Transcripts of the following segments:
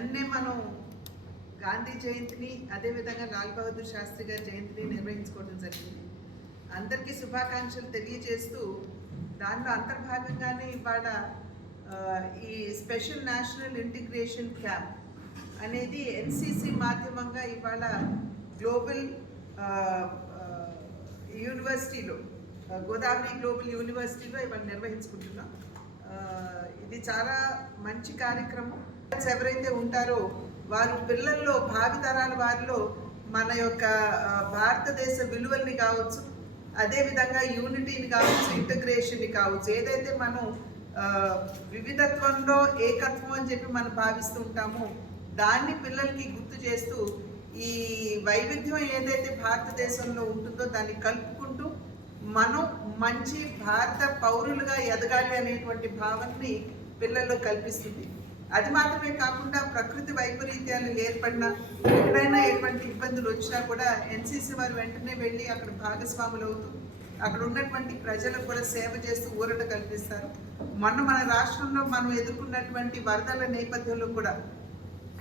నిన్నే మనం గాంధీ జయంతిని అదేవిధంగా లాల్ బహదూర్ శాస్త్రి గారి జయంతిని నిర్వహించుకోవడం జరిగింది. అందరికీ శుభాకాంక్షలు తెలియజేస్తూ దానిలో అంతర్భాగంగానే ఇవాళ ఈ స్పెషల్ నేషనల్ ఇంటిగ్రేషన్ క్యాంప్ అనేది ఎన్సిసి మాధ్యమంగా ఇవాళ గ్లోబల్ యూనివర్సిటీలో గోదావరి గ్లోబల్ యూనివర్సిటీలో ఇవాళ నిర్వహించుకుంటున్నాం. ఇది చాలా మంచి కార్యక్రమం. ఎవరైతే ఉంటారో వారు పిల్లల్లో భావితరాల వారిలో మన యొక్క భారతదేశ విలువల్ని కావచ్చు అదేవిధంగా యూనిటీని కావచ్చు ఇంటగ్రేషన్ని కావచ్చు ఏదైతే మనం వివిధత్వంలో ఏకత్వం అని చెప్పి మనం భావిస్తూ ఉంటామో దాన్ని పిల్లలకి గుర్తు చేస్తూ ఈ వైవిధ్యం ఏదైతే భారతదేశంలో ఉంటుందో దాన్ని కలుపుకుంటూ మనం మంచి భారత పౌరులుగా ఎదగాలి అనేటువంటి భావనని పిల్లల్లో కల్పిస్తుంది. అది మాత్రమే కాకుండా ప్రకృతి వైపరీత్యాలు ఏర్పడినా ఎక్కడైనా ఎటువంటి ఇబ్బందులు వచ్చినా కూడా ఎన్సీసీ వారు వెంటనే వెళ్ళి అక్కడ భాగస్వాములు అవుతూ అక్కడ ఉన్నటువంటి ప్రజలకు కూడా సేవ చేస్తూ ఊరట కల్పిస్తారు. మొన్న మన రాష్ట్రంలో మనం ఎదుర్కొన్నటువంటి వరదల నేపథ్యంలో కూడా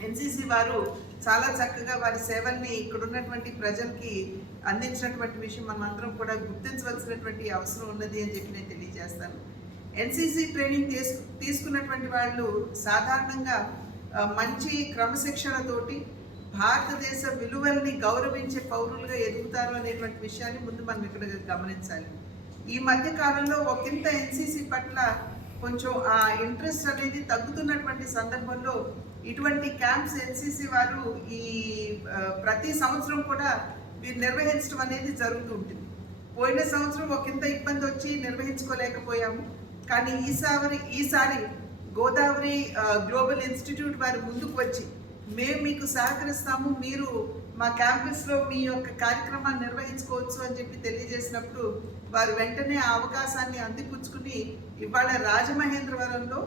ఎన్సీసీ వారు చాలా చక్కగా వారి సేవల్ని ఇక్కడ ఉన్నటువంటి ప్రజలకి అందించినటువంటి విషయం మనమందరం కూడా గుర్తించవలసినటువంటి అవసరం ఉన్నది అని చెప్పి నేను తెలియజేస్తాను. ఎన్సీసీ ట్రైనింగ్ తీసుకు తీసుకున్నటువంటి వాళ్ళు సాధారణంగా మంచి క్రమశిక్షణతోటి భారతదేశ విలువల్ని గౌరవించే పౌరులుగా ఎదుగుతారు అనేటువంటి విషయాన్ని ముందు మనం ఇక్కడ గమనించాలి. ఈ మధ్య కాలంలో ఒకంత ఎన్సీసీ పట్ల కొంచెం ఆ ఇంట్రెస్ట్ అనేది తగ్గుతున్నటువంటి సందర్భంలో ఇటువంటి క్యాంప్స్ ఎన్సీసీ వారు ఈ ప్రతి సంవత్సరం కూడా వీరు నిర్వహించడం అనేది జరుగుతూ ఉంటుంది. పోయిన సంవత్సరం ఒకంత ఇబ్బంది వచ్చి నిర్వహించుకోలేకపోయాము. కానీ ఈసారి ఈసారి గోదావరి గ్లోబల్ ఇన్స్టిట్యూట్ వారు ముందుకు వచ్చి మేము మీకు సహకరిస్తాము మీరు మా క్యాంపస్లో మీ యొక్క కార్యక్రమాన్ని నిర్వహించుకోవచ్చు అని చెప్పి తెలియజేసినప్పుడు వారు వెంటనే ఆ అవకాశాన్ని అందిపుచ్చుకుని ఇవాళ రాజమహేంద్రవరంలో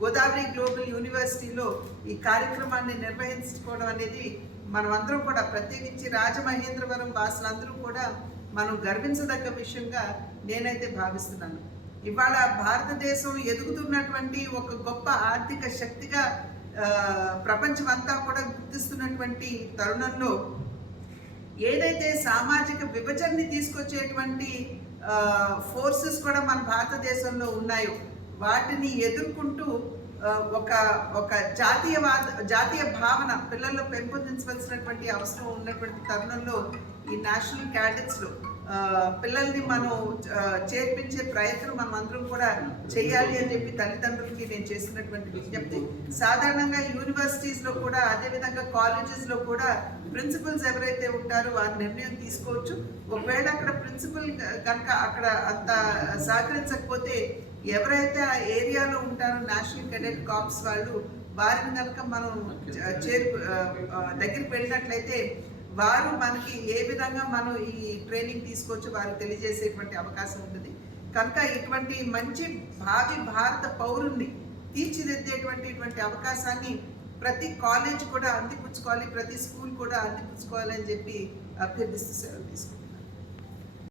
గోదావరి గ్లోబల్ యూనివర్సిటీలో ఈ కార్యక్రమాన్ని నిర్వహించుకోవడం అనేది మనం అందరం కూడా ప్రత్యేకించి రాజమహేంద్రవరం వాసులందరూ కూడా మనం గర్వించదగ్గ విషయంగా నేనైతే భావిస్తున్నాను. ఇవాళ భారతదేశం ఎదుగుతున్నటువంటి ఒక గొప్ప ఆర్థిక శక్తిగా ప్రపంచం అంతా కూడా గుర్తిస్తున్నటువంటి తరుణంలో ఏదైతే సామాజిక విభజనని తీసుకొచ్చేటువంటి ఫోర్సెస్ కూడా మన భారతదేశంలో ఉన్నాయో వాటిని ఎదుర్కొంటూ ఒక ఒక జాతీయవాద జాతీయ భావన పిల్లల్లో పెంపొందించవలసినటువంటి అవసరం ఉన్నటువంటి తరుణంలో ఈ నేషనల్ క్యాడెట్స్లో పిల్లల్ని మనం చేర్పించే ప్రయత్నం మనం అందరం కూడా చేయాలి అని చెప్పి తల్లిదండ్రులకి నేను చేస్తున్నటువంటి విజ్ఞప్తి. సాధారణంగా యూనివర్సిటీస్లో కూడా అదేవిధంగా కాలేజెస్లో కూడా ప్రిన్సిపల్స్ ఎవరైతే ఉంటారో వారి నిర్ణయం తీసుకోవచ్చు. ఒకవేళ అక్కడ ప్రిన్సిపల్ కనుక అక్కడ అంత సహకరించకపోతే ఎవరైతే ఆ ఏరియాలో ఉంటారో నేషనల్ కెడెట్ కాప్స్ వాళ్ళు వారిని కనుక మనం చేరు దగ్గరికి వెళ్ళినట్లయితే వారు మనకి ఏ విధంగా మనం ఈ ట్రైనింగ్ తీసుకోవచ్చు వారు తెలియజేసేటువంటి అవకాశం ఉంటుంది. కనుక ఇటువంటి మంచి భావి భారత పౌరుణ్ణి తీర్చిదిద్దేటువంటి ఇటువంటి అవకాశాన్ని ప్రతి కాలేజ్ కూడా అందిపుచ్చుకోవాలి ప్రతి స్కూల్ కూడా అందిపుచ్చుకోవాలి అని చెప్పి అభ్యర్థిస్తూ సెలవు తీసుకుంటాం